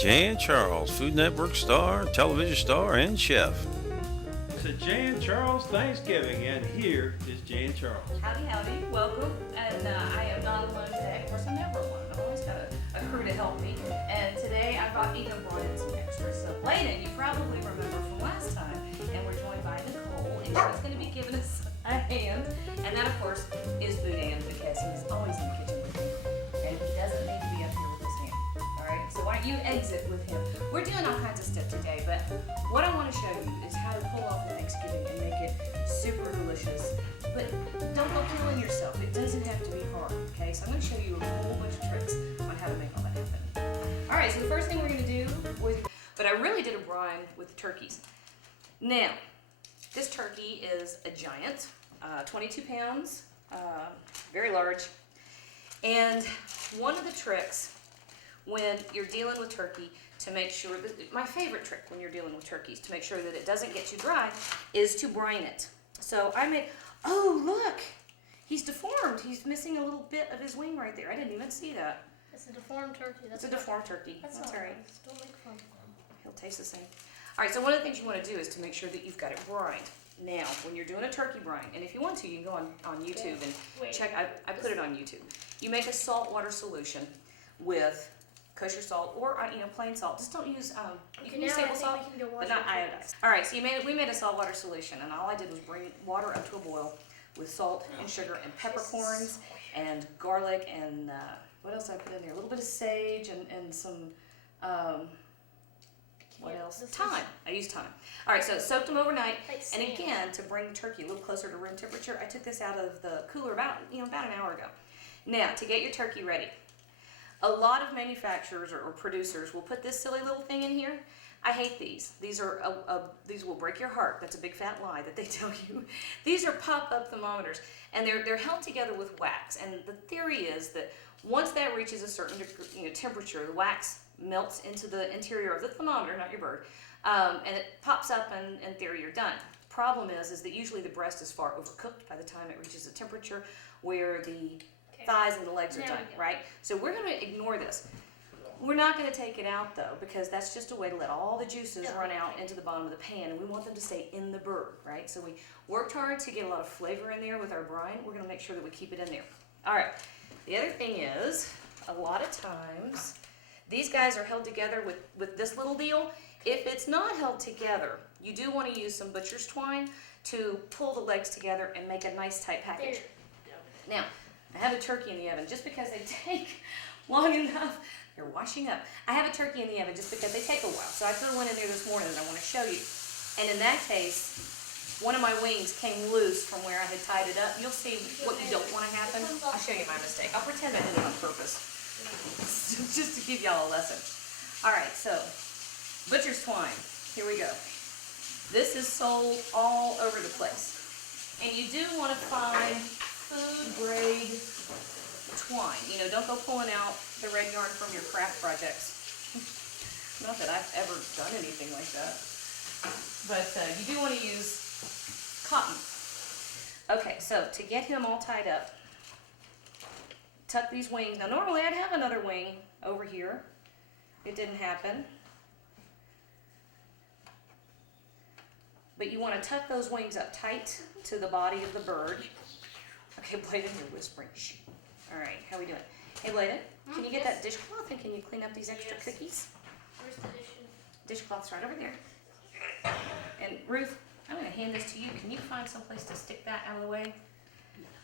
Jan Charles, Food Network star, television star, and chef. It's a Jan Charles Thanksgiving, and here is Jan Charles. Howdy, howdy, welcome. And I am not alone today. Of course, I'm never alone. I've always got a crew to help me. And today I brought in some extras. So, Layden, you probably remember from last time. And we're joined by Nicole, and she's going to be giving us a hand. And that, of course, is Boudin, because he's always in the kitchen with me. And he doesn't need to be up here with his hand. All right? So why don't you exit with him? We're doing all kinds of stuff today, but what I want to show you is how to pull off a Thanksgiving and make it super delicious. But don't go killing yourself. It doesn't have to be hard, okay? So I'm going to show you a whole bunch of tricks on how to make all that happen. All right, so the first thing we're going to do was, but I really did a brine with the turkeys. Now, this turkey is a giant, 22 pounds, very large. And one of the tricks when you're dealing with turkey to make sure, my favorite trick when you're dealing with turkeys to make sure that it doesn't get too dry is to brine it. So I made, oh look, he's deformed. He's missing a little bit of his wing right there. I didn't even see that. It's a deformed turkey. It's a deformed turkey. That's all right. Don't make fun. He'll taste the same. All right, so one of the things you want to do is to make sure that you've got it brined. Now, when you're doing a turkey brine, and if you want to, you can go on YouTube and check, I put it on YouTube. You make a saltwater solution with kosher salt or plain salt. Just don't use you can use table salt, but not iodized. All right, so we made a saltwater solution, and all I did was bring water up to a boil with salt and sugar and peppercorns and garlic and what else I put in there? A little bit of sage and some what else? Thyme. I used thyme. All right, so soaked them overnight, and again to bring the turkey a little closer to room temperature, I took this out of the cooler about an hour ago. Now to get your turkey ready. A lot of manufacturers or producers will put this silly little thing in here. I hate these. These will break your heart. That's a big fat lie that they tell you. These are pop-up thermometers, and they're held together with wax. And the theory is that once that reaches a certain temperature, the wax melts into the interior of the thermometer, not your bird, and it pops up, and in theory you're done. Problem is that usually the breast is far overcooked by the time it reaches a temperature where the thighs and the legs are done, right? So we're going to ignore this. We're not going to take it out though, because that's just a way to let all the juices run out into the bottom of the pan, and we want them to stay in the bird, right? So we worked hard to get a lot of flavor in there with our brine. We're going to make sure that we keep it in there. All right. The other thing is, a lot of times, these guys are held together with this little deal. If it's not held together, you do want to use some butcher's twine to pull the legs together and make a nice tight package. Now, I have a turkey in the oven just because they take long enough. They're washing up. I have a turkey in the oven just because they take a while. So I threw one in there this morning and I want to show you. And in that case, one of my wings came loose from where I had tied it up. You'll see what you don't want to happen. I'll show you my mistake. I'll pretend I did it on purpose. Just to give y'all a lesson. All right, so butcher's twine. Here we go. This is sold all over the place. And you do want to find food grade twine. Don't go pulling out the red yarn from your craft projects. Not that I've ever done anything like that. But you do want to use cotton. Okay, so to get him all tied up, tuck these wings. Now normally I'd have another wing over here. It didn't happen. But you want to tuck those wings up tight to the body of the bird. Okay, Bladen, you're whispering. Shh. All right, how we doing? Hey, Bladen, can you get that dishcloth and can you clean up these extra cookies? Where's the dish? Dishcloth's right over there. And Ruth, I'm going to hand this to you. Can you find some place to stick that out of the way?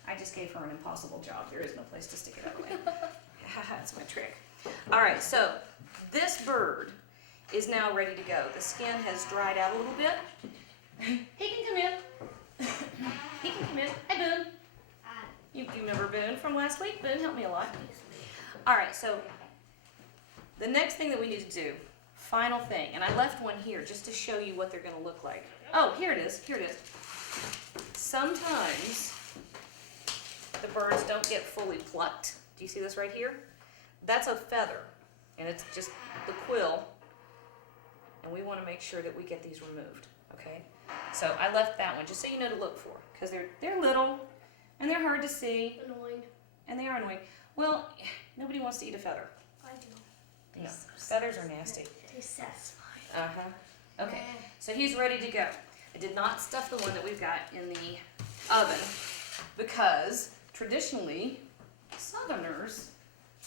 I just gave her an impossible job. There is no place to stick it out of the way. That's my trick. All right, so this bird is now ready to go. The skin has dried out a little bit. He can come in. He can come in. Hey, Boone. You remember Boone from last week? Boone helped me a lot. All right, so the next thing that we need to do, final thing, and I left one here just to show you what they're going to look like. Oh, here it is. Here it is. Sometimes the birds don't get fully plucked. Do you see this right here? That's a feather, and it's just the quill, and we want to make sure that we get these removed, okay? So I left that one just so you know to look for, because they're little, and they're hard to see. Annoying. And they are annoying. Well, nobody wants to eat a feather. I do. No, feathers are nasty. Tastes satisfying. Uh-huh. Okay, so he's ready to go. I did not stuff the one that we've got in the oven because traditionally Southerners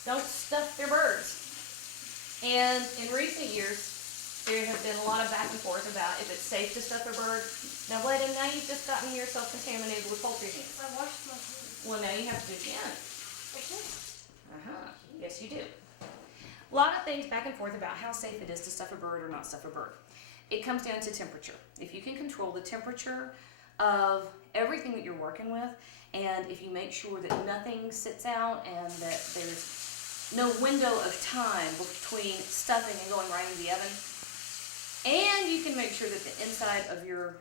don't stuff their birds. And in recent years, there have been a lot of back and forth about if it's safe to stuff a bird. Now, Bladen, now you've just gotten yourself contaminated with poultry meat. I washed my hands. Well, now you have to do it again. Okay. Uh-huh. Yes, you do. A lot of things back and forth about how safe it is to stuff a bird or not stuff a bird. It comes down to temperature. If you can control the temperature of everything that you're working with, and if you make sure that nothing sits out and that there's no window of time between stuffing and going right into the oven, and you can make sure that the inside of your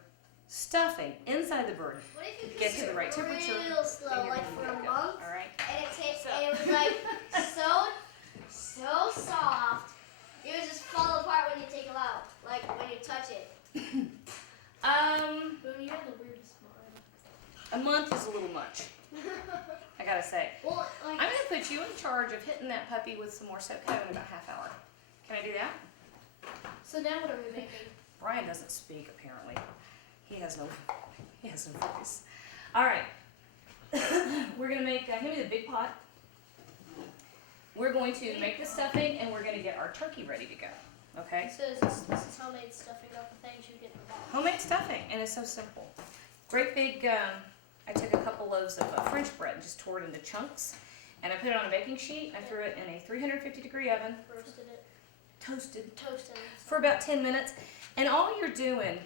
stuffing, inside the bird, What if you gets cooked to the it right temperature, real slow, and you're like gonna for be a good. month, All right? and and it was like so soft, it would just fall apart when you take it out, like when you touch it. Boone, you have the weirdest mind. A month is a little much, I gotta say. Well, like, I'm gonna put you in charge of hitting that puppy with some more soap in about half hour. Can I do that? so now what are we making? Brian doesn't speak apparently. He has no voice. All right. We're gonna make. Give me the big pot. We're going to make the stuffing, and we're gonna get our turkey ready to go. Okay. So this is homemade stuffing of the things you get in the box. Homemade stuffing, and it's so simple. Great big. I took a couple loaves of French bread and just tore it into chunks, and I put it on a baking sheet. I threw it in a 350-degree oven, Roasted it, toasted toasted it. for about 10 minutes. And all you're doing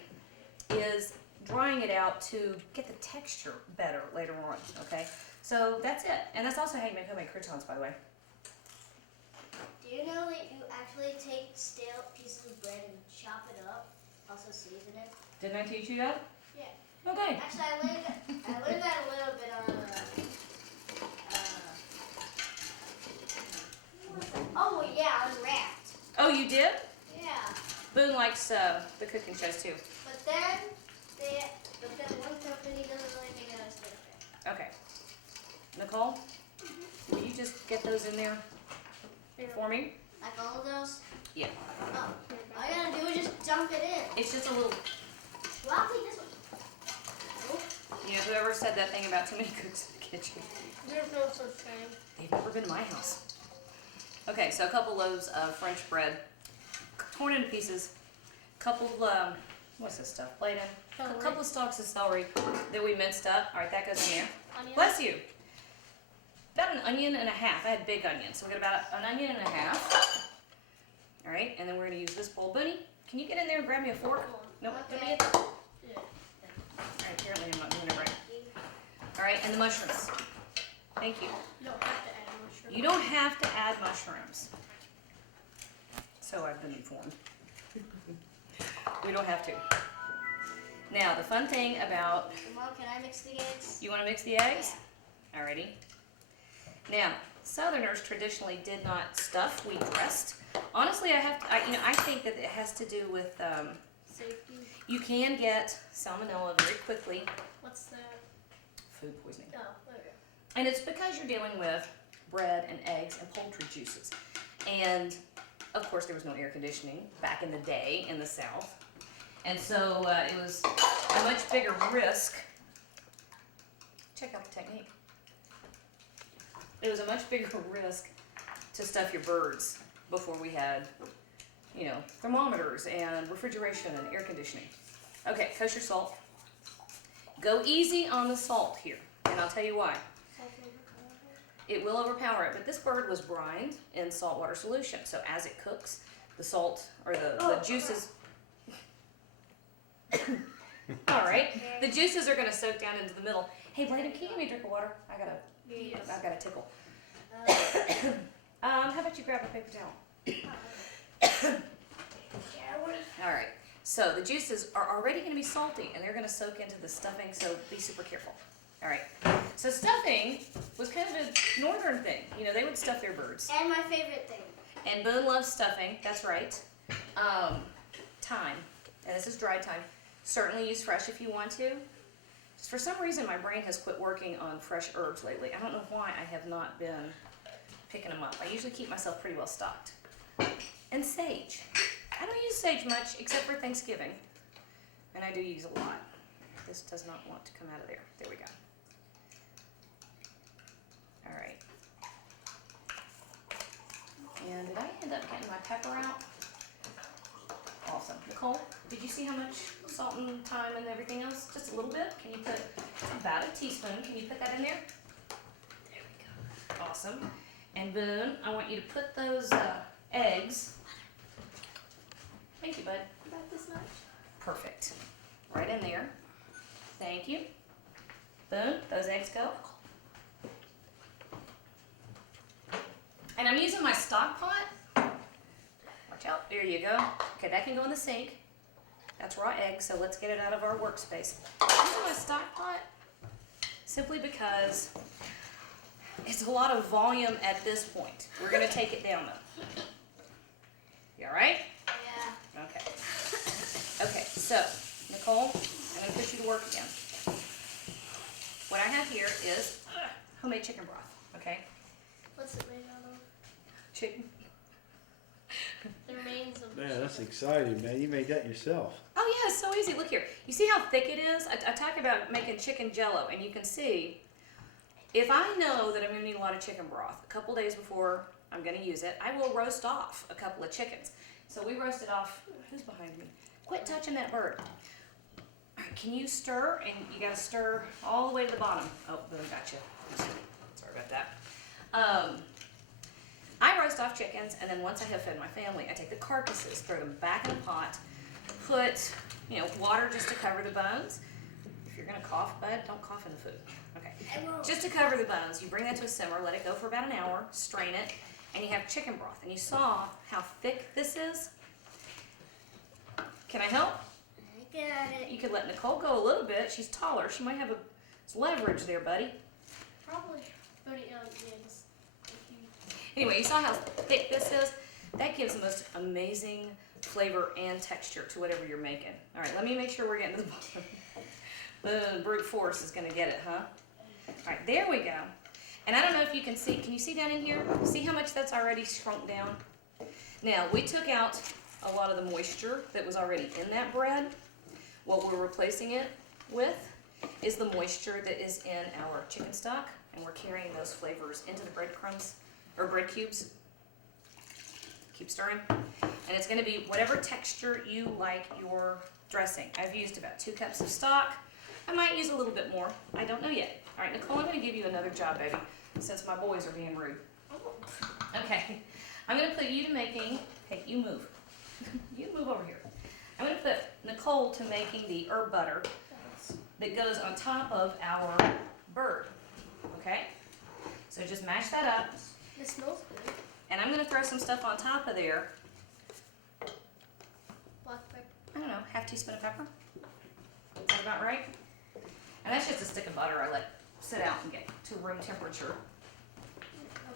is drying it out to get the texture better later on, okay? So that's it. And that's also how you make homemade croutons, by the way. Do you know that you actually take stale pieces of bread and chop it up, also season it? Didn't I teach you that? Yeah. Okay. Actually, I learned that a little bit on oh yeah, on Wrapped. Oh, you did? Yeah. Boone likes the cooking shows too. But then one company doesn't really make it as good. Okay. Nicole, will you just get those in there for me? Like all of those? Yeah. Oh, all you gotta do is just dump it in. It's just a little, Well, I'll take this one. you know, whoever said that thing about too many cooks in the kitchen, There's no such thing. they've never been to my house. Okay, so a couple loaves of French bread, torn into pieces, couple, what's this stuff, Bladen? A Celery. couple of stalks of celery that we minced up. All right, that goes in there. Onion. Bless you. About an onion and a half. I had big onions, so we got about an onion and a half. All right, and then we're gonna use this bowl. Bunny, can you get in there and grab me a fork? No, don't be Okay. it. All Yeah. right, apparently I'm not doing it right. All right, and the mushrooms. Thank you. You don't have to add mushroom. You don't have to add mushrooms. So I've been informed. We don't have to. Now, the fun thing about, Mom, can I mix the eggs? you wanna mix the eggs? Alrighty. Now, Southerners traditionally did not stuff, we dressed. Honestly, I think that it has to do with, Safety. you can get salmonella very quickly, What's that? food poisoning. Oh, okay. And it's because you're dealing with bread and eggs and poultry juices. And of course, there was no air conditioning back in the day in the South. And so it was a much bigger risk. Check out the technique. It was a much bigger risk to stuff your birds before we had, you know, thermometers and refrigeration and air conditioning. Okay, kosher salt. Go easy on the salt here, and I'll tell you why. It will overpower it, but this bird was brined in saltwater solution, so as it cooks, the salt or the juices. All right, the juices are going to soak down into the middle. Hey, Bladen, can you give me a drink of water? I've got a tickle. How about you grab a paper towel? All right. So the juices are already going to be salty, and they're going to soak into the stuffing. So be super careful. All right. So stuffing was kind of a northern thing. You know, they would stuff their birds. And my favorite thing. And Boone loves stuffing. That's right. Thyme, and this is dried thyme. Certainly use fresh if you want to. Just for some reason, my brain has quit working on fresh herbs lately. I don't know why I have not been picking them up. I usually keep myself pretty well stocked. and sage. I don't use sage much except for Thanksgiving, and I do use a lot. This does not want to come out of there. There we go. All right. And did I end up getting my pepper out? Awesome. Nicole, did you see how much salt and thyme and everything else? Just a little bit. Can you put about a teaspoon? Can you put that in there? There we go. Awesome. And Boone, I want you to put those eggs. Thank you, bud. About this much? Perfect. Right in there. Thank you. Boone, those eggs go. And I'm using my stock pot. Watch out. There you go. Okay, that can go in the sink. That's raw eggs, so let's get it out of our workspace. I'm using my stock pot simply because it's a lot of volume at this point. We're going to take it down though. You all right? Yeah. Okay. Okay, so, Nicole, I'm going to put you to work again. What I have here is homemade chicken broth, okay? What's it made out of? Chicken. The remains of Man, that's exciting, man. You made that yourself. Oh yeah, it's so easy. Look here. You see how thick it is? I talk about making chicken jello, and you can see, if I know that I'm going to need a lot of chicken broth, a couple days before I'm going to use it, I will roast off a couple of chickens. So we roasted off, who's behind me? Quit touching that bird. All right, can you stir? And you got to stir all the way to the bottom. Oh, boom, gotcha. Sorry about that. I roast off chickens, and then once I have fed my family, I take the carcasses, throw them back in a pot, put, water just to cover the bones. If you're gonna cough, bud, don't cough in the food. Okay. Just to cover the bones, you bring that to a simmer, let it go for about an hour, strain it, and you have chicken broth. And you saw how thick this is. Can I help? I got it. You could let Nicole go a little bit. She's taller. She might have some leverage there, buddy. Probably. But yeah, just Anyway, you saw how thick this is? That gives the most amazing flavor and texture to whatever you're making. All right, let me make sure we're getting to the bottom. The brute force is going to get it, huh? All right, there we go. And I don't know if you can see. Can you see down in here? See how much that's already shrunk down? Now, we took out a lot of the moisture that was already in that bread. What we're replacing it with is the moisture that is in our chicken stock, and we're carrying those flavors into the breadcrumbs. Or bread cubes. Keep stirring. And it's going to be whatever texture you like your dressing. I've used about 2 cups of stock. I might use a little bit more. I don't know yet. All right, Nicole, I'm going to give you another job, baby, since my boys are being rude. Okay. I'm going to put you to making, hey, you move. You move over here. I'm going to put Nicole to making the herb butter that goes on top of our bird. Okay? So just mash that up. it smells good. And I'm going to throw some stuff on top of there. Black pepper. I don't know, half teaspoon of pepper. Is that about right? And that's just a stick of butter I let sit out and get to room temperature.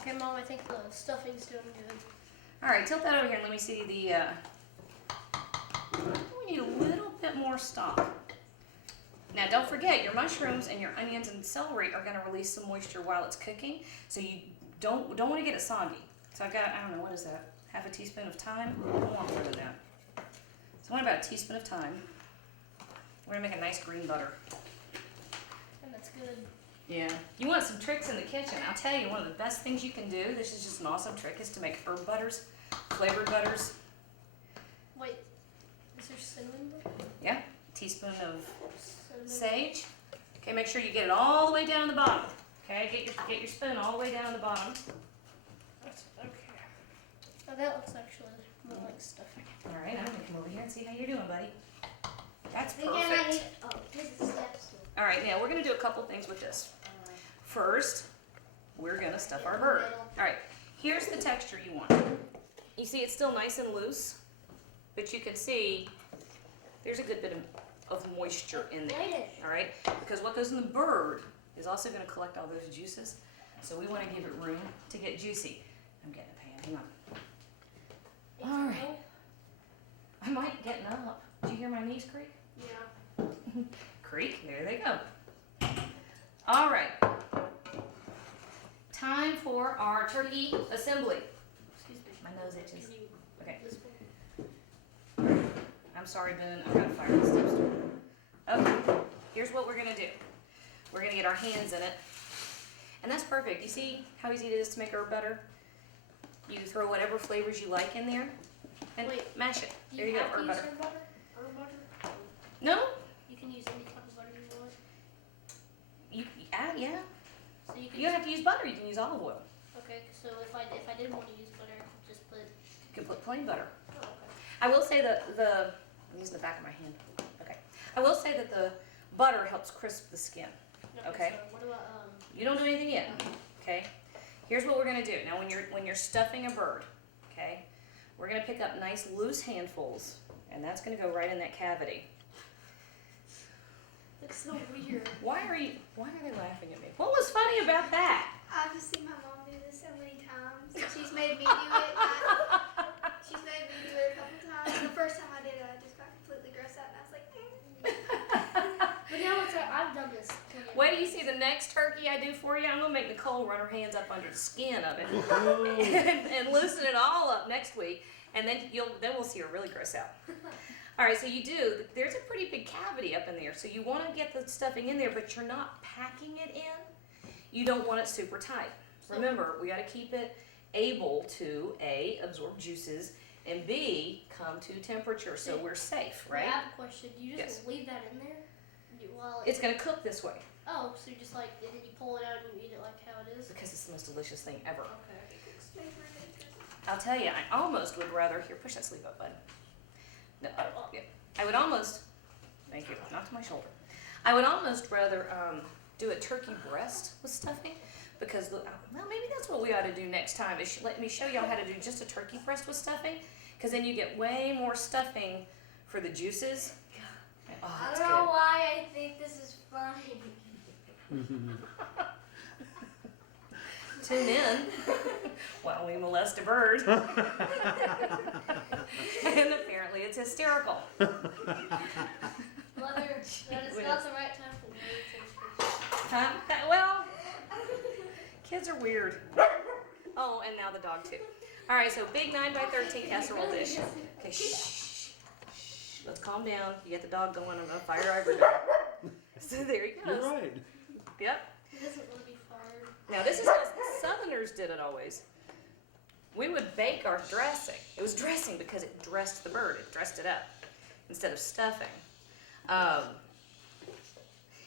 Okay, Mom, I think the stuffing's doing good. All right, tilt that over here and let me see the, we need a little bit more stock. Now don't forget, your mushrooms and your onions and celery are gonna release some moisture while it's cooking, so you don't wanna get it soggy. So I've got, I don't know, what is that? Half a teaspoon of thyme? I don't want more than that. So I want about a teaspoon of thyme. We're gonna make a nice green butter. And that's good. Yeah. You want some tricks in the kitchen. I'll tell you, one of the best things you can do, this is just an awesome trick, is to make herb butters, flavored butters. Wait, is there cinnamon butter? Yeah. A teaspoon of Cinnamon. sage. Okay, make sure you get it all the way down to the bottom. Okay, get your spoon all the way down to the bottom. That's okay. Oh, that looks actually more like stuffing. All right, I'm gonna come over here and see how you're doing, buddy. That's I think I might need, perfect. oh, this is steps. All right, now we're gonna do a couple things with this. First, we're gonna stuff our bird. All right, here's the texture you want. You see it's still nice and loose, but you can see there's a good bit of moisture in there. Whitish. All right, because what goes in the bird is also gonna collect all those juices. So we wanna give it room to get juicy. I'm getting a pan, hang on. All right. I might getting up. Did you hear my knees creak? Yeah. Creek, there they go. All right. Time for our turkey assembly. Excuse me. My nose itches. Can you Okay. This one. I'm sorry, Ben. I've got to fire this toaster. Okay. Here's what we're gonna do. We're gonna get our hands in it, and that's perfect. You see how easy it is to make our butter? You throw whatever flavors you like in there, and Wait, mash it. Do There you go, have to herb use butter. herb butter? Herb butter? No, You can use any type of butter you want. yeah. So you can. You don't have to use butter. You can use olive oil. Okay, so if I did want to use butter, I could just put. You can put plain butter. Oh, okay. I will say that I'm using the back of my hand. Okay. I will say that the butter helps crisp the skin. Okay. So what about You don't do anything yet. Okay. Here's what we're gonna do. Now when you're stuffing a bird, okay, we're gonna pick up nice loose handfuls, and that's gonna go right in that cavity. It's so weird. Why are they laughing at me? What was funny about that? I've just seen my mom do this so many times. She's made me do it. She's made me do it a couple times. The first time I did it, I just got completely grossed out, and I was like, But now I've done this. Wait till you see the next turkey I do for you. I'm gonna make Nicole run her hands up under the skin of it and loosen it all up next week, and then we'll see her really gross out. All right, so there's a pretty big cavity up in there, so you want to get the stuffing in there, but you're not packing it in. You don't want it super tight. Remember, we got to keep it able to A, absorb juices, and B, come to temperature, so we're safe, right? I have a question. Do you just Yes. leave that in there? While It's gonna cook this way oh, so you just like, and then you pull it out and you eat it like how it is? because it's the most delicious thing ever. Okay. I'll tell you, I almost would rather, here, push that sleeve up, bud. No, yeah. I would almost, thank you, not to my shoulder. I would almost rather do a turkey breast with stuffing because, well, maybe that's what we ought to do next time is let me show y'all how to do just a turkey breast with stuffing because then you get way more stuffing for the juices. Oh, I it's don't know good. why I think this is funny. Tune in while we molest a bird. And apparently it's hysterical. Mother, that is not the right time for me to. Huh? Well, kids are weird. Oh, and now the dog too. All right, so big 9x13 casserole dish. Okay, shh. Let's calm down. You get the dog going. I'm gonna fire everything. So there he goes. You're right. Yep. It doesn't want to be fired. Now this is how Southerners did it always. We would bake our dressing. It was dressing because it dressed the bird. It dressed it up instead of stuffing.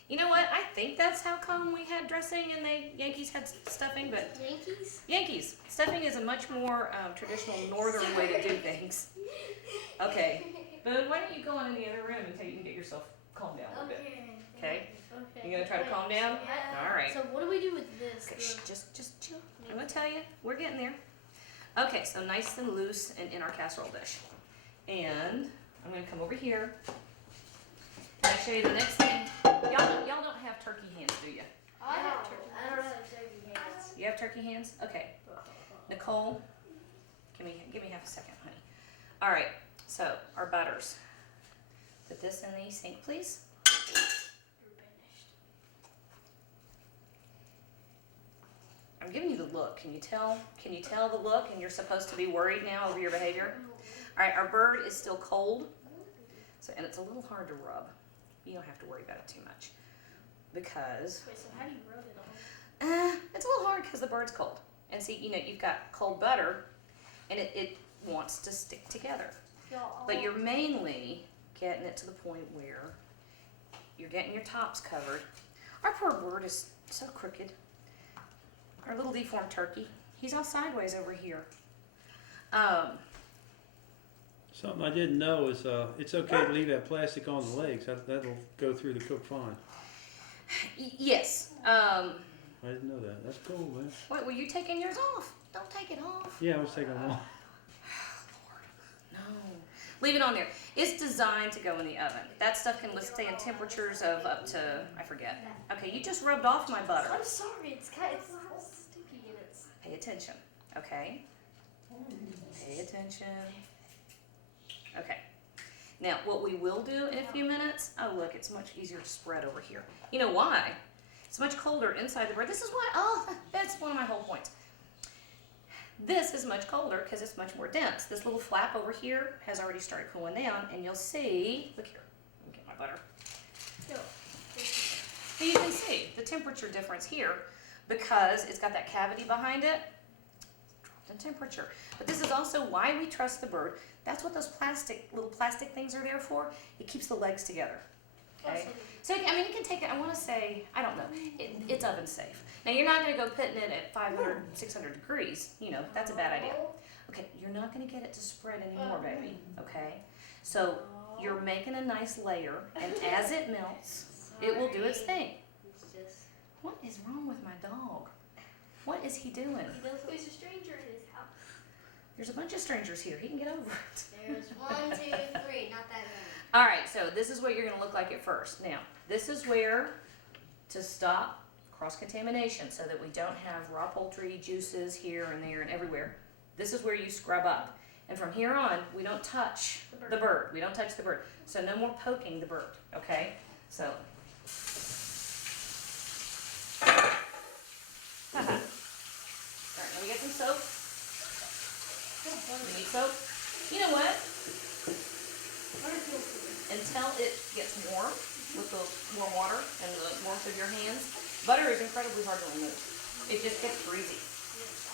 You know what? I think that's how come we had dressing and Yankees had stuffing, but Yankees? stuffing is a much more traditional northern way to do things. Okay, Boone, why don't you go on in the other room until you can get yourself calmed down a little bit? Okay? Okay. You gonna try to calm down? Yeah. All right. So what do we do with this? Okay, shh, just chill. I'm gonna tell you, we're getting there. Okay, so nice and loose and in our casserole dish. And I'm gonna come over here. And I'll show you the next thing. Y'all don't have turkey hands, do you? I have turkey. I don't have turkey hands. You have turkey hands? Okay. Nicole, give me half a second, honey. All right, so our butters. Put this in the sink, please. You're banished. I'm giving you the look. Can you tell? Can you tell the look? And you're supposed to be worried now over your behavior. All right, our bird is still cold, and it's a little hard to rub. You don't have to worry about it too much because Wait, so how do you rub it on? it's a little hard because the bird's cold. And see, you've got cold butter, and it wants to stick together. But you're mainly getting it to the point where you're getting your tops covered. Our poor bird is so crooked. Our little deformed turkey, he's all sideways over here. Something I didn't know is it's okay to leave that plastic on the legs. That'll go through the cook fine. Yes. I didn't know that. That's cool, man. Wait, were you taking yours off? Don't take it off. Yeah, I was taking them off. No. Leave it on there. It's designed to go in the oven. That stuff can withstand temperatures of up to, I forget. Okay, you just rubbed off my butter. I'm sorry, it's all sticky and it's. Pay attention, okay? Pay attention. Okay. Now, what we will do in a few minutes, oh look, it's much easier to spread over here. You know why? It's much colder inside the bread. This is why, that's one of my whole points. This is much colder because it's much more dense. This little flap over here has already started cooling down, and you'll see, look here, let me get my butter. No. So you can see the temperature difference here because it's got that cavity behind it. Drop the temperature. But this is also why we trust the bird. That's what those little plastic things are there for. It keeps the legs together. Okay? So, I mean, you can take it, I want to say, I don't know, it's oven safe. Now, you're not going to go putting it at 500, 600 degrees. You know, that's a bad idea. Okay, you're not going to get it to spread anymore, baby. Okay? So, you're making a nice layer, and as it melts, it will do its thing. It's just, What is wrong with my dog? What is he doing? There's a stranger in his house. There's a bunch of strangers here. He can get over it. there's 1, 2, 3, not that many. All right, so this is what you're going to look like at first. Now, this is where to stop cross-contamination so that we don't have raw poultry juices here and there and everywhere. This is where you scrub up. And from here on, we don't touch the bird. We don't touch the bird. So no more poking the bird, okay? So. All right, let me get some soap. We need soap. You know what? Until it gets warm with the warm water and the warmth of your hands, butter is incredibly hard to remove. It just gets greasy.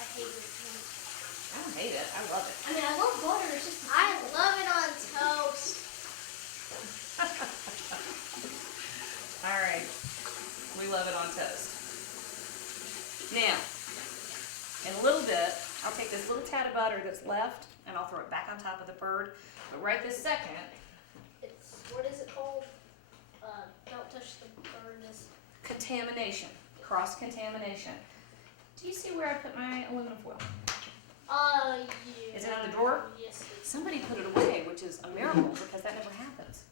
I hate it. I don't hate it. I love it. I mean, I love butter. It's just I love it on toast. All right. We love it on toast. Now, in a little bit, I'll take this little tad of butter that's left and I'll throw it back on top of the bird. But right this second, It's what is it called? Don't touch the bird. contamination, cross-contamination. Do you see where I put my aluminum foil? Yeah. Is it on the drawer? Yes. Somebody put it away, which is a miracle because that never happens.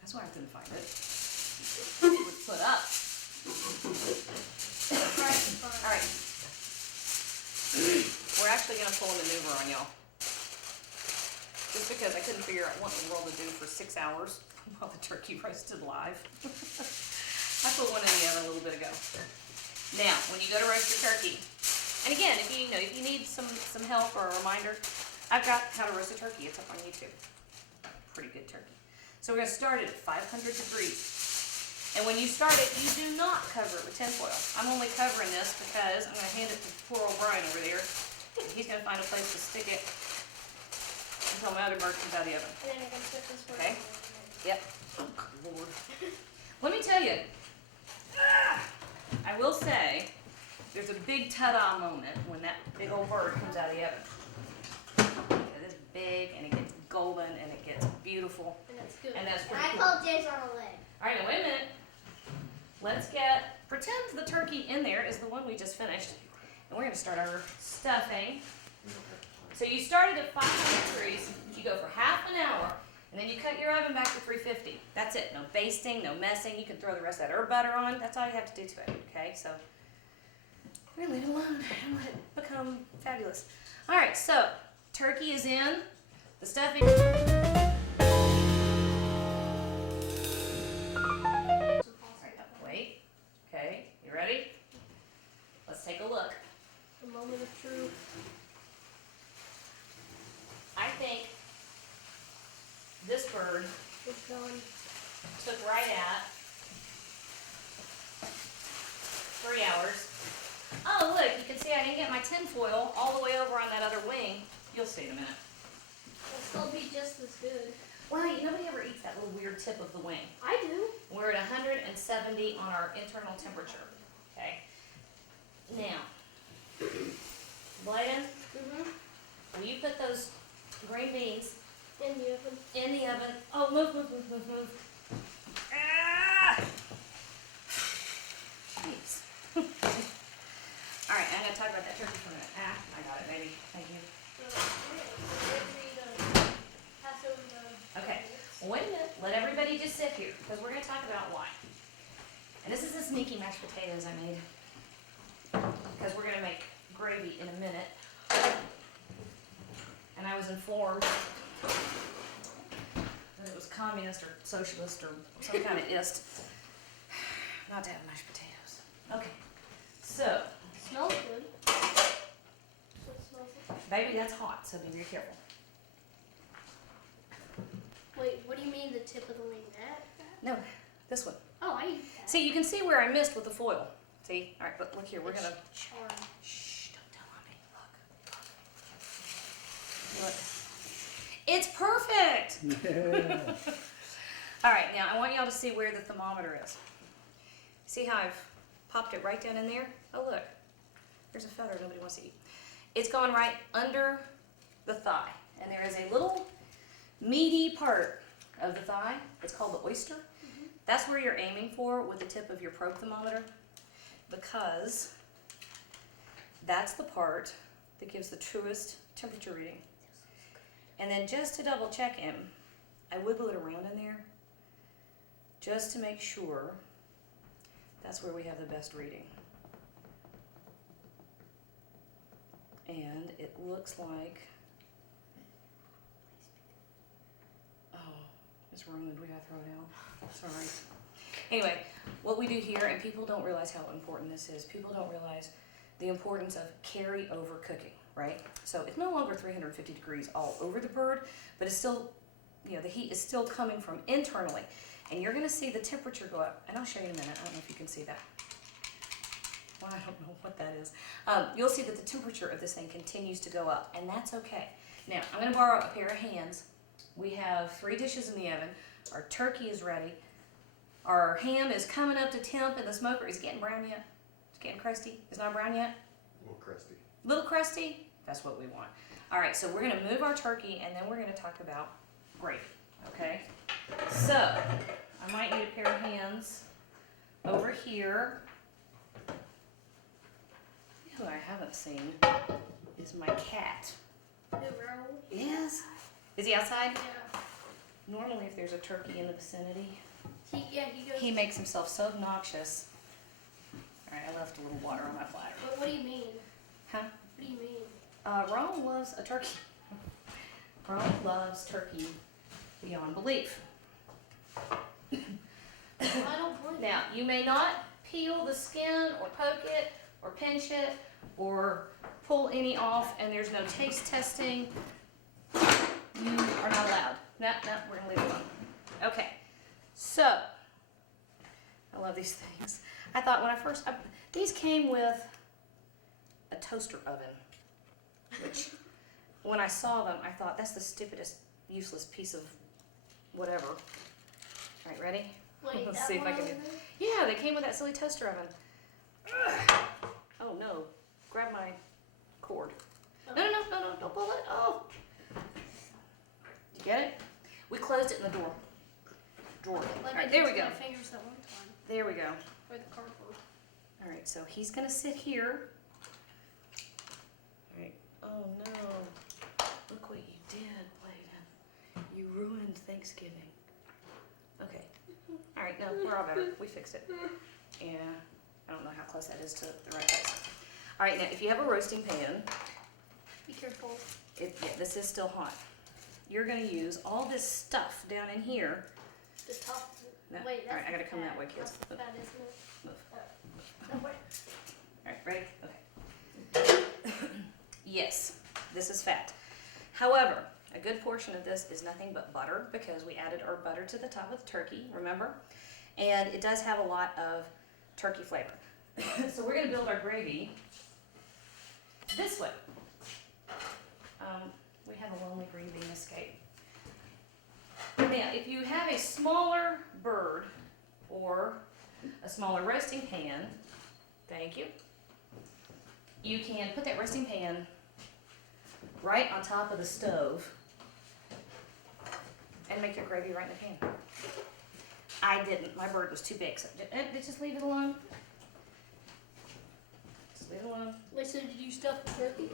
That's why I couldn't find it. It was put up. All right. We're actually going to pull a maneuver on y'all. Just because I couldn't figure out what in the world to do for 6 hours while the turkey roasted live. I put one in the oven a little bit ago. Now, when you go to roast your turkey, and again, if you need some help or a reminder, I've got how to roast a turkey. It's up on YouTube. Pretty good turkey. So we're going to start it at 500 degrees. And when you start it, you do not cover it with tinfoil. I'm only covering this because I'm going to hand it to poor old Brian over there. He's going to find a place to stick it until my other bird comes out of the oven. And then I'm gonna put this bird. Okay. Yep. Oh, good Lord. Let me tell you, I will say, there's a big ta-da moment when that big old bird comes out of the oven. It's big, and it gets golden, and it gets beautiful, And that's good. and that's And pretty I cool. call James on a leg. All right, now wait a minute. Pretend the turkey in there is the one we just finished, and we're gonna start our stuffing. So you started at 500 degrees, you go for half an hour, and then you cut your oven back to 350. That's it, no basting, no messing. You can throw the rest of that herb butter on. That's all you have to do to it, okay? So we're gonna leave it alone and let it become fabulous. All right, so turkey is in, the stuffing. Wait, okay, you ready? Let's take a look. The moment of truth. I think this bird It's going. took right at 3 hours. Oh, look, you can see I didn't get my tin foil all the way over on that other wing. You'll see in a minute. It'll still be just as good. Well, nobody ever eats that little weird tip of the wing. I do. We're at 170 on our internal temperature, okay? Now, Blyden, will you put those green beans In the oven. in the oven? Oh, move. Ah! Jeez. All right, I'm gonna talk about that turkey for a minute. Ah, I got it, baby. Thank you. Okay. Wait a minute. Let everybody just sit here, because we're gonna talk about why. And this is the sneaky mashed potatoes I made, because we're gonna make gravy in a minute. And I was informed that it was communist or socialist or some kind of ist not to have mashed potatoes. Okay, so Smells good. Baby, that's hot, so be very careful. Wait, what do you mean the tip of the wing? That? No, this one. Oh, I use that. See, you can see where I missed with the foil. See? All right, but look here, we're gonna. Charm. Shh! Don't tell mommy. Look. It's perfect. All right, now I want y'all to see where the thermometer is. See how I've popped it right down in there? Oh look, there's a feather nobody wants to eat. It's gone right under the thigh, and there is a little meaty part of the thigh. It's called the oyster. That's where you're aiming for with the tip of your probe thermometer, because that's the part that gives the truest temperature reading. And then just to double check him, I wiggle it around in there just to make sure that's where we have the best reading. And it looks like, oh, it's ruined, we gotta throw it out, sorry. Anyway, what we do here, and people don't realize how important this is, people don't realize the importance of carry over cooking, right? So it's no longer 350 degrees all over the bird, but it's still, you know, the heat is still coming from internally. And you're gonna see the temperature go up, and I'll show you in a minute, I don't know if you can see that. Well, I don't know what that is. You'll see that the temperature of this thing continues to go up, and that's okay. Now, I'm gonna borrow a pair of hands. We have 3 dishes in the oven. Our turkey is ready. Our ham is coming up to temp in the smoker. Is it getting brown yet? It's getting crusty? It's not brown yet? A little crusty. Little crusty? That's what we want. All right, so we're gonna move our turkey, and then we're gonna talk about gravy, okay? So, I might need a pair of hands over here. Who I haven't seen is my cat. Who, Raoul? Yes. Is he outside? Yeah. Normally, if there's a turkey in the vicinity, He goes. he makes himself so obnoxious. All right, I left a little water on my flag. What do you mean? Huh? What do you mean? Ron loves a turkey. Ron loves turkey beyond belief. I don't blame Now, you may not peel the skin or poke it or pinch it or pull any off, and there's no taste testing. You are not allowed. No, we're gonna leave it alone. Okay, so, I love these things. I thought when I first, these came with a toaster oven, which when I saw them, I thought that's the stupidest, useless piece of whatever. All right, ready? Wait, Let's that see if I one can over do- there? Yeah, they came with that silly toaster oven. Ugh. Oh no, grab my cord. No, don't pull it. Oh. You get it? We closed it in the drawer. Let All me right, there we do go. my fingers at one time. There we go. Or the cardboard. All right, so he's gonna sit here. All right. Oh no. Look what you did, Bladen. You ruined Thanksgiving. Okay. All right, no, we're all better. We fixed it. Yeah. I don't know how close that is to the right place. All right, now if you have a roasting pan, Be careful. this is still hot. You're gonna use all this stuff down in here. The top. No, Wait, all right, that's I gotta the come fat. that way, kids. That's the fat, isn't it? Move. That way. All right, ready? Okay. Yes, this is fat. However, a good portion of this is nothing but butter, because we added our butter to the top of the turkey, remember? And it does have a lot of turkey flavor. So we're gonna build our gravy this way. We have a lonely grieving escape. Now, if you have a smaller bird or a smaller roasting pan, thank you, you can put that roasting pan right on top of the stove and make your gravy right in the pan. I didn't. My bird was too big, so just leave it alone. Just leave it alone. Wait, so did you stuff the turkey?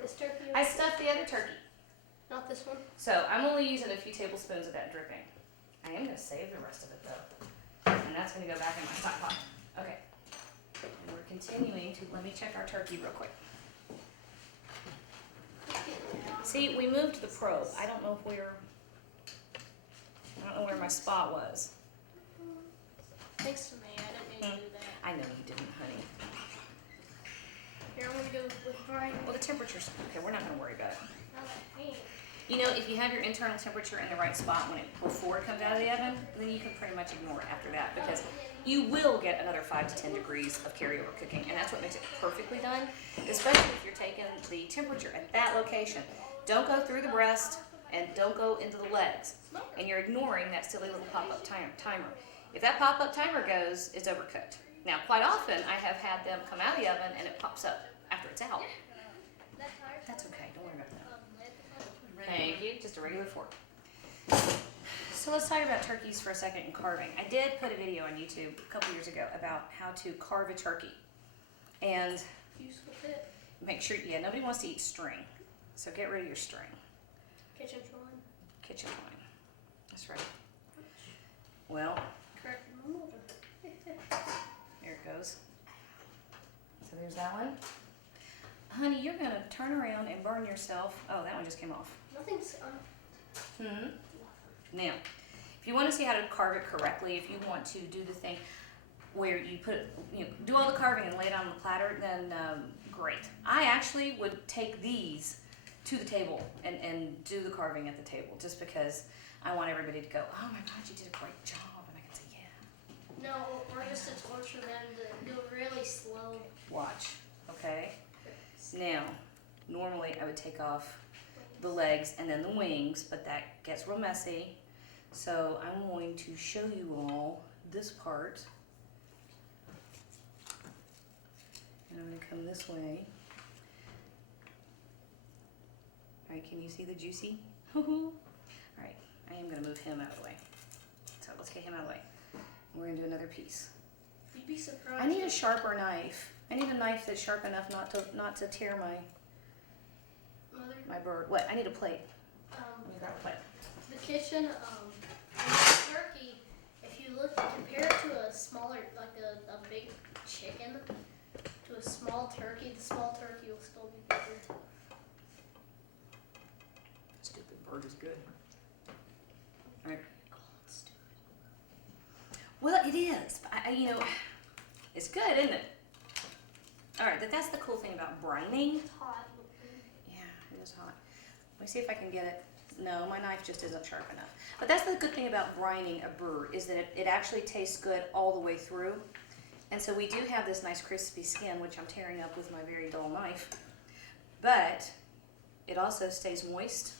This turkey? I stuffed the other turkey, Not this one? so I'm only using a few tablespoons of that dripping. I am going to save the rest of it though, and that's going to go back in my stock pot. Okay, and we're continuing to, let me check our turkey real quick. See, we moved the probe. I don't know where my spot was. Thanks to me. I didn't mean to do that. I know you didn't, honey. Here, I'm gonna do it with Brian. Well, the temperature's okay. We're not going to worry about it. Now that paint. You know, if you have your internal temperature in the right spot before it comes out of the oven, then you can pretty much ignore it after that, because you will get another 5 to 10 degrees of carryover cooking, and that's what makes it perfectly done, especially if you're taking the temperature at that location. Don't go through the breast and don't go into the legs, and you're ignoring that silly little pop-up timer. If that pop-up timer goes, it's overcooked. Now, quite often, I have had them come out of the oven and it pops up after it's out. That's okay. Don't worry about that. Thank you. Just a regular fork. So let's talk about turkeys for a second and carving. I did put a video on YouTube a couple years ago about how to carve a turkey. And Useful tip. make sure, yeah, nobody wants to eat string. So get rid of your string. Kitchen twine. Kitchen twine. That's right. Well, Correct my mother. here it goes. So there's that one. Honey, you're going to turn around and burn yourself. Oh, that one just came off. Nothing's Now, if you want to see how to carve it correctly, if you want to do the thing where you do all the carving and lay it on the platter, then great. I actually would take these to the table and do the carving at the table, just because I want everybody to go, oh my God, you did a great job, and I can say, yeah. No, we're just to torture them to do it really slow. Watch, okay? Now, normally I would take off the legs and then the wings, but that gets real messy. So I'm going to show you all this part. And I'm going to come this way. Alright, can you see the juicy? Alright, I am going to move him out of the way. So let's get him out of the way. We're going to do another piece. You'd be surprised. I need a sharper knife. I need a knife that's sharp enough not to tear Mother, my bird. What? I need a plate. Let me grab a plate. the kitchen, Turkey, if you compare it to a smaller, like a big chicken, to a small turkey, the small turkey will still be bigger. Stupid bird is good. All right. Well, it is. But it's good, isn't it? All right, but that's the cool thing about brining. It's hot. Yeah, it is hot. Let me see if I can get it. No, my knife just isn't sharp enough. But that's the good thing about brining a bird, is that it actually tastes good all the way through. And so we do have this nice crispy skin, which I'm tearing up with my very dull knife. But it also stays moist,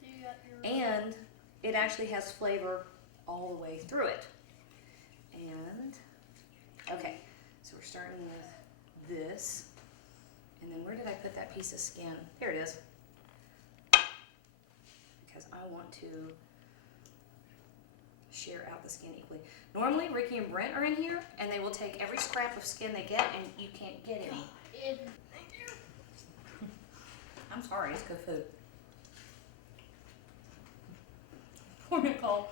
so you got your and it actually has flavor all the way through it. And, okay, so we're starting with this, and then where did I put that piece of skin? Here it is. Because I want to share out the skin equally. Normally, Ricky and Brent are in here, and they will take every scrap of skin they get, and you can't get any. I'm sorry, it's good food. Poor Nicole.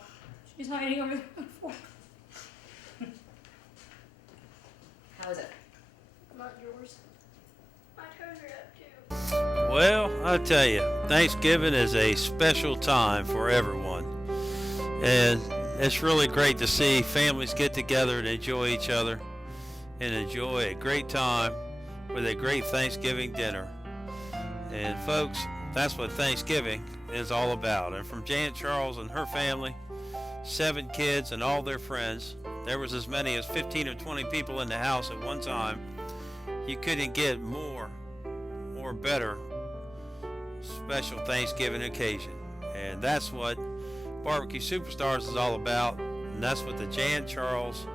She's hiding over there. How is it? not yours. My toes are up too. Well, I tell you, Thanksgiving is a special time for everyone. And it's really great to see families get together and enjoy each other and enjoy a great time with a great Thanksgiving dinner. And folks, that's what Thanksgiving is all about. And from Janet Charles and her family, 7 kids and all their friends, there was as many as 15 or 20 people in the house at one time. You couldn't get more or better special Thanksgiving occasion. And that's what Barbecue Superstars is all about. And that's what the Jan Charles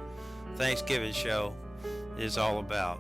Thanksgiving show is all about.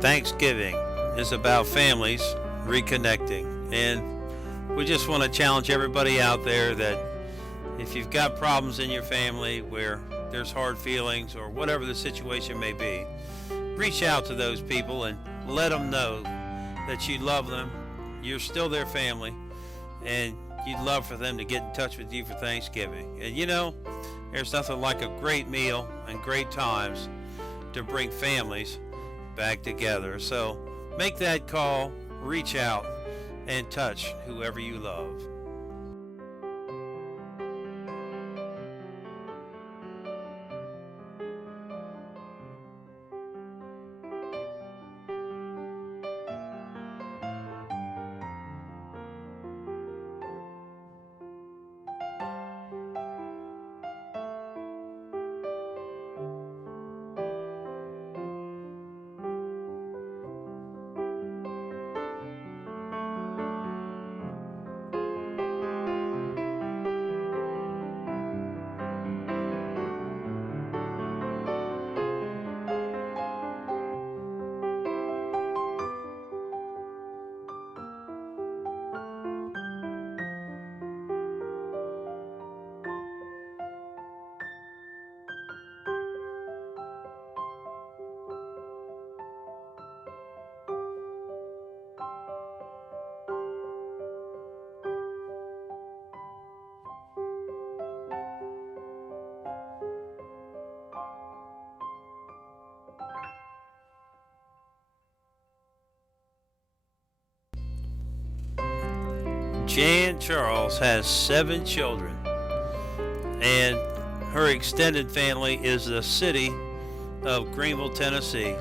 Thanksgiving is about families reconnecting. And we just want to challenge everybody out there that if you've got problems in your family where there's hard feelings or whatever the situation may be, reach out to those people and let them know that you love them, you're still their family, and you'd love for them to get in touch with you for Thanksgiving. And you know, there's nothing like a great meal and great times to bring families back together. So make that call, reach out, and touch whoever you love. Jan Charles has 7 children, and her extended family is the city of Greenville, Tennessee.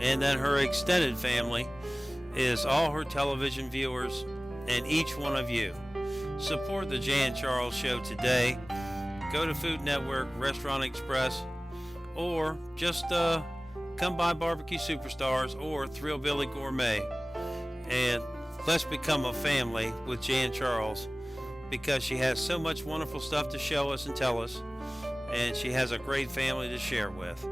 And then her extended family is all her television viewers and each one of you. Support the Jan Charles Show today. Go to Food Network, Restaurant Express, or just come by Barbecue Superstars or Thrill Billy Gourmet. And let's become a family with Jan Charles, because she has so much wonderful stuff to show us and tell us, and she has a great family to share with.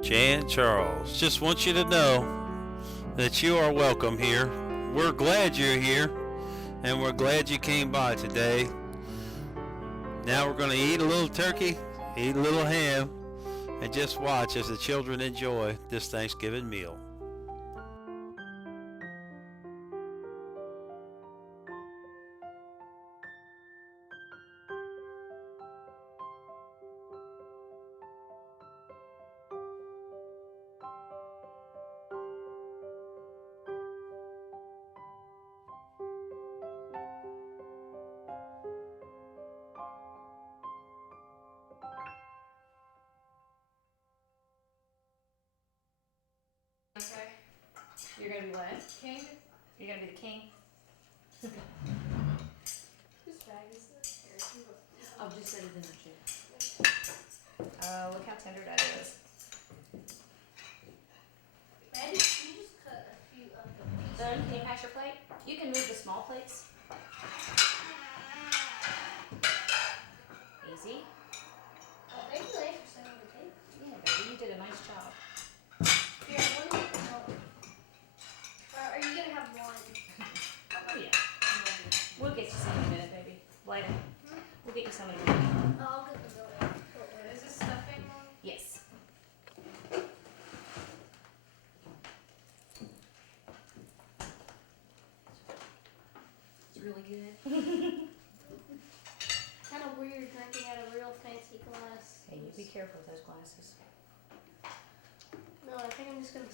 Jan Charles just wants you to know that you are welcome here. We're glad you're here, and we're glad you came by today. Now we're going to eat a little turkey, eat a little ham, and just watch as the children enjoy this Thanksgiving meal. Okay. You're gonna be what? King? You're gonna be the king? Whose bag is this? I'll just set it in the chair. Look how tender that is. Man, you just cut a few of them. Son, can you pass your plate? You can move the small plates. Easy. Oh, thank you, Lane, for sending the tape. Yeah, baby, you did a nice job. Here, one more. Or are you gonna have one? Oh yeah. We'll get you some in a minute, baby. Later. We'll get you some in a minute. Oh, I'll get the building. Is this stuffing one? Yes. It's really good. Kind of weird drinking out of real fancy glass. Hey, you be careful with those glasses. No, I think I'm just gonna.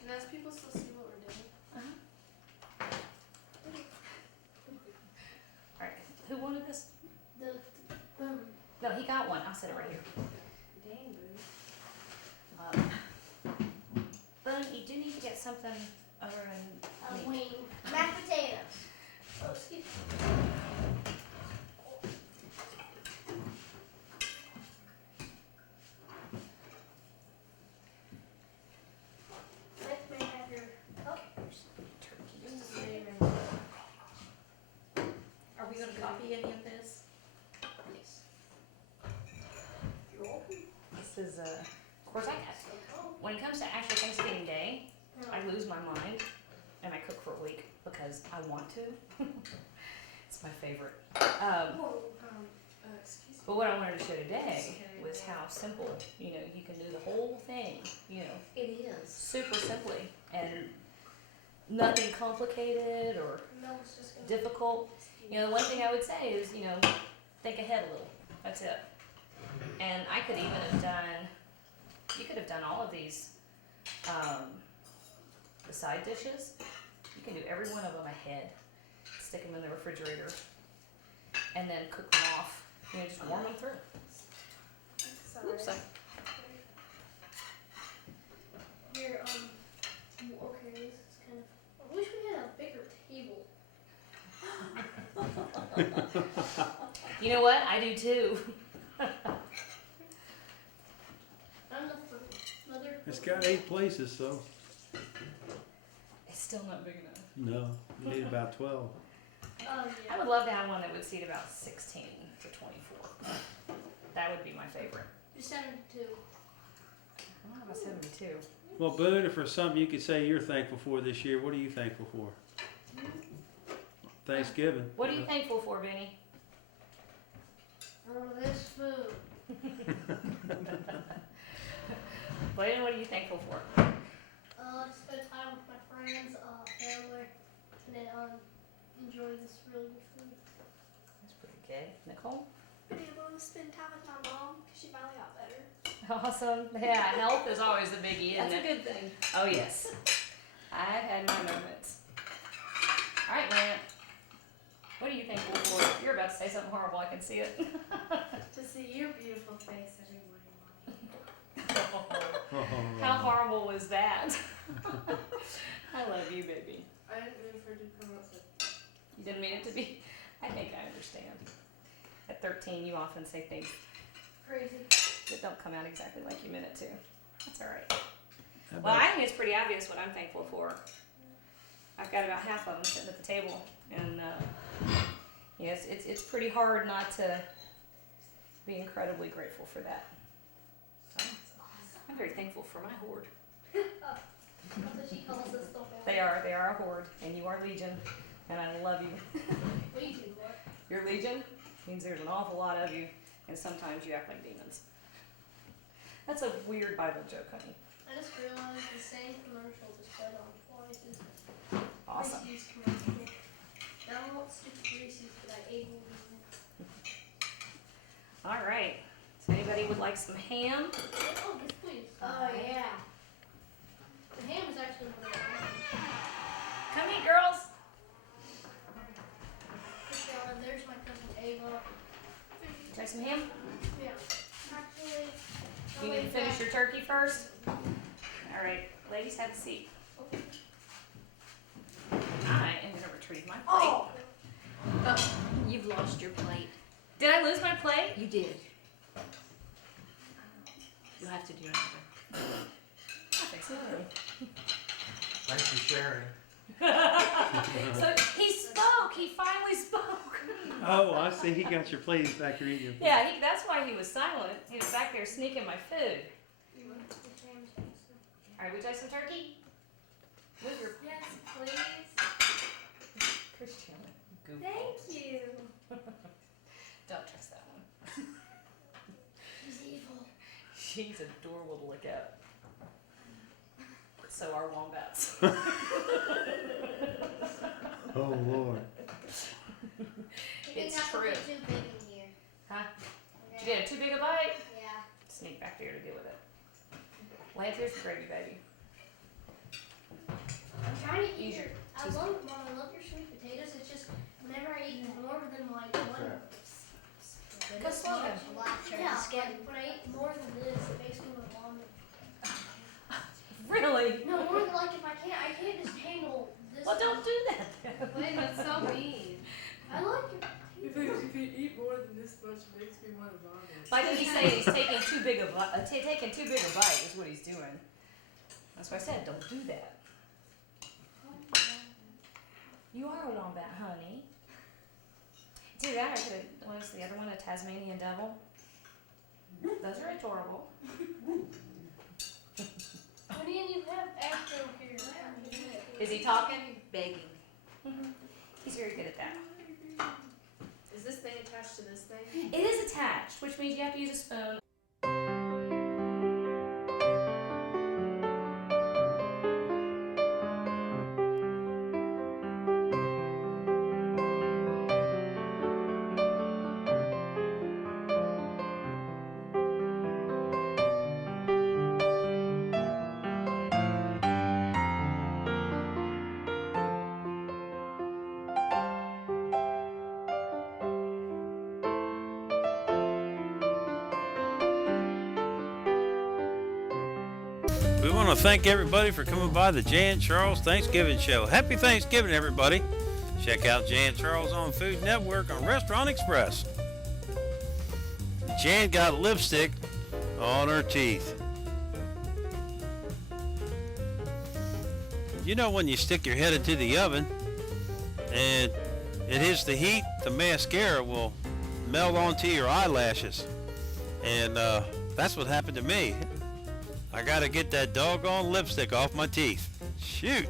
Can those people still see what we're doing? Alright, who wanted this? The boom. No, he got one. I'll set it right here. Dang, boo. Boone, you do need to get something over in. A wing. Mashed potatoes. Oh, excuse me. copy any of this? Yes. This is of course when it comes to actual Thanksgiving Day, I lose my mind and I cook for a week because I want to. It's my favorite. But what I wanted to show today was how simple, you know, you can do the whole thing, you know, It is. super simply and nothing complicated or No, it's just gonna difficult. You know, the one thing I would say is, you know, think ahead a little. That's it. And I could even have done, you could have done all of these, the side dishes. You can do every one of them ahead. Stick them in the refrigerator and then cook them off. You know, just warm them through. Oops, sorry. Here, okay, this is kind of. I wish we had a bigger table. You know what? I do too. I don't know for mother. It's got 8 places, so It's still not big enough. no, you need about 12. Oh I yeah. would love to have one that would seat about 16 to 24. That would be my favorite. You sent it to. I don't have a 72. Well, Boone, if there's something you could say you're thankful for this year, what are you thankful for? Thanksgiving. What are you thankful for, Benny? For this food. Bladen, what are you thankful for? To spend time with my friends, family, and then enjoy this really good food. That's pretty good. Nicole? Being able to spend time with my mom because she finally got better. Awesome. Yeah, health is always a biggie, isn't That's a it? good thing. Oh, yes. I've had my moments. All right, Grant. What are you thankful for? You're about to say something horrible. I can see it. To see your beautiful face every morning. How horrible was that? I love you, baby. I didn't mean for it to come out with. You didn't mean it to be. I think I understand. At 13, you often say things Crazy. that don't come out exactly like you meant it to. That's all right. How Well, about- I think it's pretty obvious what I'm thankful for. I've got about half of them sitting at the table, and yes, it's pretty hard not to be incredibly grateful for that. So, I'm very thankful for my horde. That's what she calls us the whole. They are a horde, and you are Legion, and I love you. We do what? You're Legion means there's an awful lot of you, and sometimes you act like demons. That's a weird Bible joke, honey. I just realized the same commercial just played on twice. It's Awesome. Reese's commercial. Now I want stupid Reese's, but I ate one. All right. So anybody would like some ham? Oh, yes, please. Oh yeah. The ham is actually what I want. Come eat, girls. There's my cousin Ava. Try some ham. Yeah. Actually, You need to finish your turkey first. All right, ladies, have a seat. I am going to retrieve my plate. Oh, you've lost your plate. Did I lose my plate? You did. You'll have to do another. I think so. Thanks for sharing. So he spoke. He finally spoke. Oh, I see. He got your plate back here eating. Yeah, that's why he was silent. He was back there sneaking my food. All right, would you like some turkey? Move your Yes, please. Christian. Goofball. Thank you. Don't trust that one. He's evil. She's adorable to look at. So are wombats. Oh Lord. It's not to true. get too big in here. Huh? Did you get too big a bite? Yeah. Sneak back there to deal with it. Lance, here's the gravy, baby. I'm trying to eat Use your. your I love, Mom, I love your sweet potatoes. It's just whenever I eat more than like one. Go slow then. Yeah, like when I eat more than this, it makes me want to vomit. Really? No, more than like if I can't just handle this. Well, don't do that. Wait, that's so mean. I like your. If you eat more than this much, it makes me want to vomit. I think he's saying he's taking too big a taking too big a bite is what he's doing. That's why I said don't do that. You are a wombat, honey. Do that, or could it, what is the other one, a Tasmanian devil? Those are adorable. What do you have Astro here? Is he talking? Begging. He's very good at that. Is this thing attached to this thing? It is attached, which means you have to use a spoon. We want to thank everybody for coming by the Jan Charles Thanksgiving Show. Happy Thanksgiving, everybody. Check out Jan Charles on Food Network on Restaurant Express. Jan got lipstick on her teeth. You know when you stick your head into the oven and it hits the heat, the mascara will melt onto your eyelashes. And that's what happened to me. I gotta get that doggone lipstick off my teeth. Shoot.